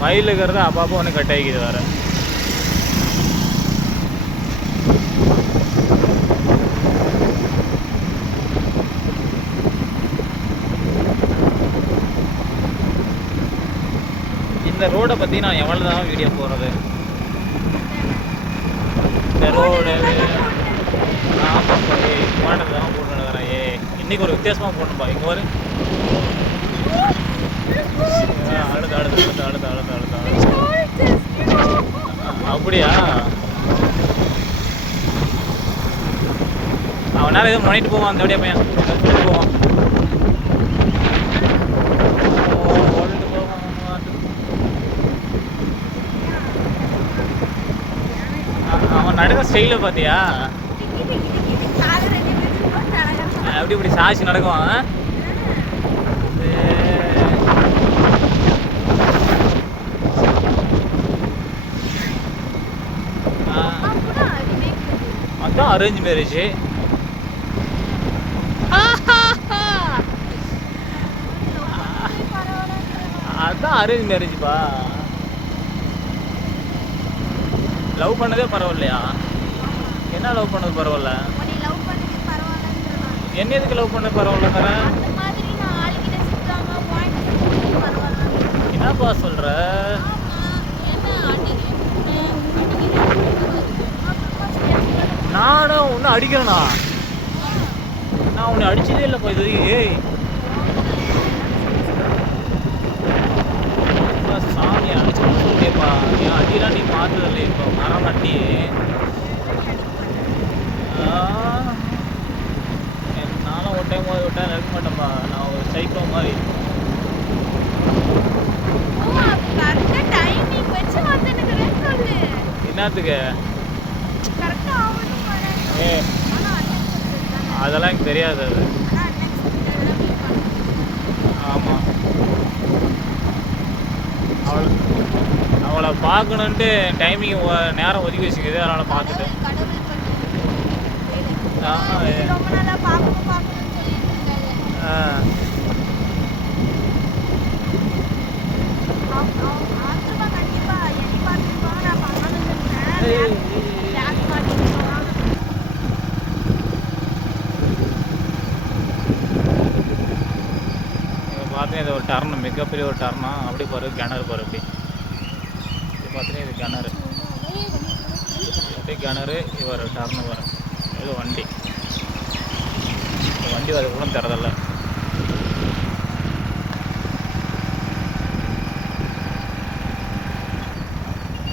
மயில் இருக்கிறது அப்பப்போ ஒன்று கட் ஆகிக்குது வேறு. இந்த ரோடை பற்றி நான் எவ்வளோ தான் வீடியோ போகிறது இந்த ரோடு நான் போட்டு தான் போட்டு நடக்கிறேன் ஏ இன்னைக்கு ஒரு வித்தியாசமாக போடணும்பா இங்கே ஒரு அடுத்து அடுத்து அடுத்து அடுத்து அடுத்து அடுத்து அப்படியா அவன் நேரம் எதுவும் பண்ணிட்டு போவான் அந்த வழியா பையன் பண்ணிட்டு போவான் அவன் நடக்கிற ஸ்டைல பார்த்தியா அப்படி இப்படி சாட்சி நடக்குவான் அதான் அரேஞ்ச் மேரேஜ் அதான் அரேஞ்ச் மேரேஜ்ப்பா லவ் பண்ணதே பரவாயில்லையா? என்ன லவ் பண்ணது பரவாயில்ல? என்ன எதுக்கு லவ் பண்ண பரவாயில்ல தரேன் என்னப்பா சொல்ற? உன்னை அடிக்கிறேனா? நான் உன்னை அடிச்சதே இல்லைப்பா இது வரைக்கும். ஏய். சாமி அடிச்சு சொல்லியப்பா என் அடியெல்லாம் நீ பார்த்தது இல்லை இப்போ மரம் நட்டி நானும் ஒரு டைம் ஒரு டைம் இருக்க மாட்டேன்ப்பா நான் ஒரு சைக்கோ மாதிரி. என்னத்துக்கு ஏ அதெல்லாம் எனக்கு தெரியாது அது. ஆமாம் அவளை அவளை பார்க்கணுன்ட்டு டைமிங் நேரம் ஒதுக்கி வச்சுக்குது அதனால் பார்த்துட்டேன். ஆ, பார்த்தீங்கன்னா இது ஒரு டர்னு மிகப்பெரிய ஒரு டர்னா. அப்படி பாரு கிணறு பாரு அப்படி இது பார்த்தீங்கன்னா இது கிணறு. அப்படியே கிணறு இது ஒரு டர்னு பாரு. இது வண்டி. இந்த வண்டி வர கூட தரதில்லை.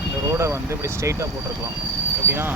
இந்த ரோடை வந்து இப்படி ஸ்ட்ரைட்டாக போட்டிருக்கலாம். எப்படின்னா